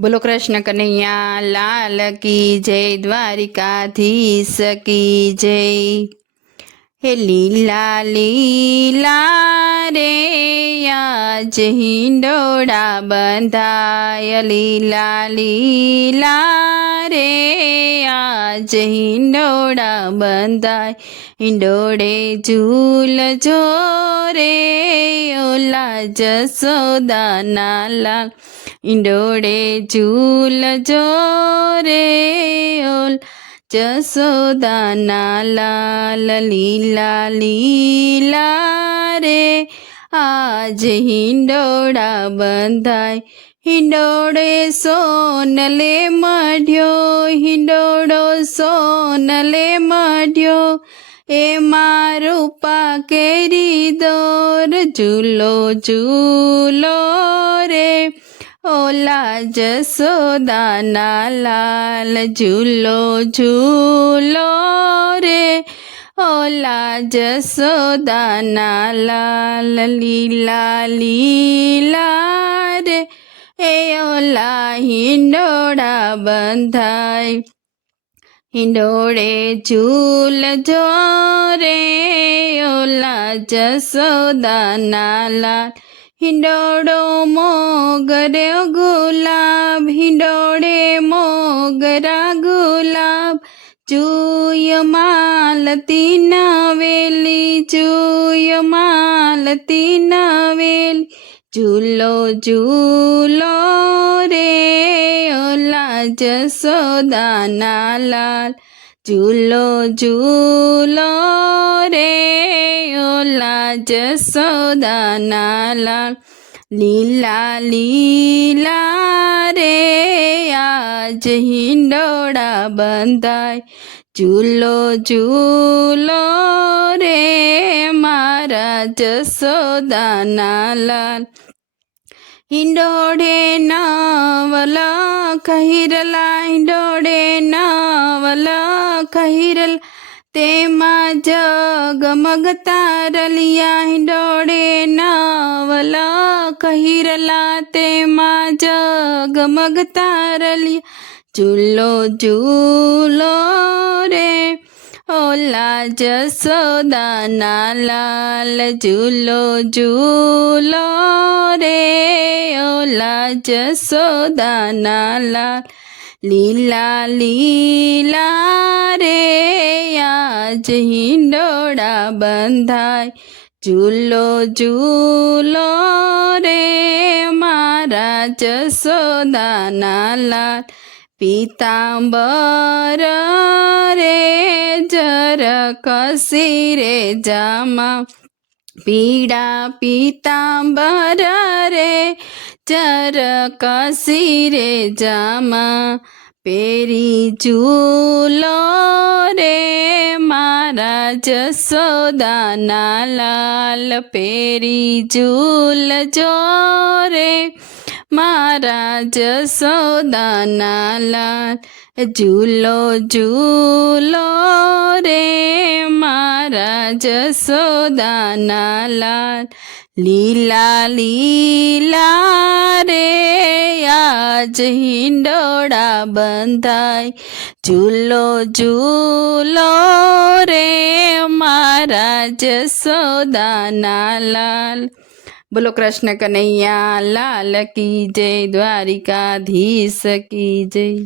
बोलो कृष्ण कन्हैया लाल की जय, द्वारिकाधीश की जय। हे लीला लीला रे आज हिंडोड़ा बंधाय, लीला लीला रे आज हिंडोड़ा बंधाय। हिंडोड़े झूल जो रे ओला जसोदा नाला, हिंडोड़े झूल जो रे ओल जसोदा लाल। लीला लीला रे आज हिंडोड़ा बंधाय। हिंडोड़े सोनले मढ्यो, हिंडोड़ो सोनले मढ्यो, एमा रूपा केरी दोर झूलो झूलो रे ओला जसोदा लाल। झूलो झूलो रे ओला जसोदा लाल। लीला लीला रे ए ओला हिंडोड़ा बंधाय। हिंडोड़े झूल जो रे ओला जसोदा लाल। हिंडोड़ो मोगरे गुलाब, हिंडोड़े मोगरा गुलाब, चूय मालती नवेली, चूय मालती नवेली। झूलो झूलो रे ओला जसोदा लाल। झूलो झूलो रे ओला जसोदा लाल। लीला लीला रे आज हिंडोड़ा बंधाय। झूलो झूलो रे मारा जसोदा लाल। हिंडोड़े नवला खहिरला, हिंडोड़े नवला खहिरला, तेमा जगमग तारलिया। हिंडोड़े नवला खहिरला, तेमा जगमग तारलिया। झूलो झूलो रे ओला जसोदा लाल। झूलो झूलो रे ओला जसोदा लाल। लीला लीला रे आज हिंडोड़ा बंधाय। झूलो झूलो रे मारा जसोदा लाल। पीतांबर रे जर कसी रे जामा, पीड़ा पीतांबर रे जर कसी रे जामा। पेरी झूलो रे मारा जसोदा लाल। पेरी झूल जो रे मारा जसोदा लाल। झूलो झूलो रे मारा जसोदा लाल। लीला लीला रे आज हिंडोड़ा बंधाय। झूलो झूलो रे मारा जसोदा लाल। बोलो कृष्ण कन्हैया लाल की जय, द्वारिकाधीश की जय।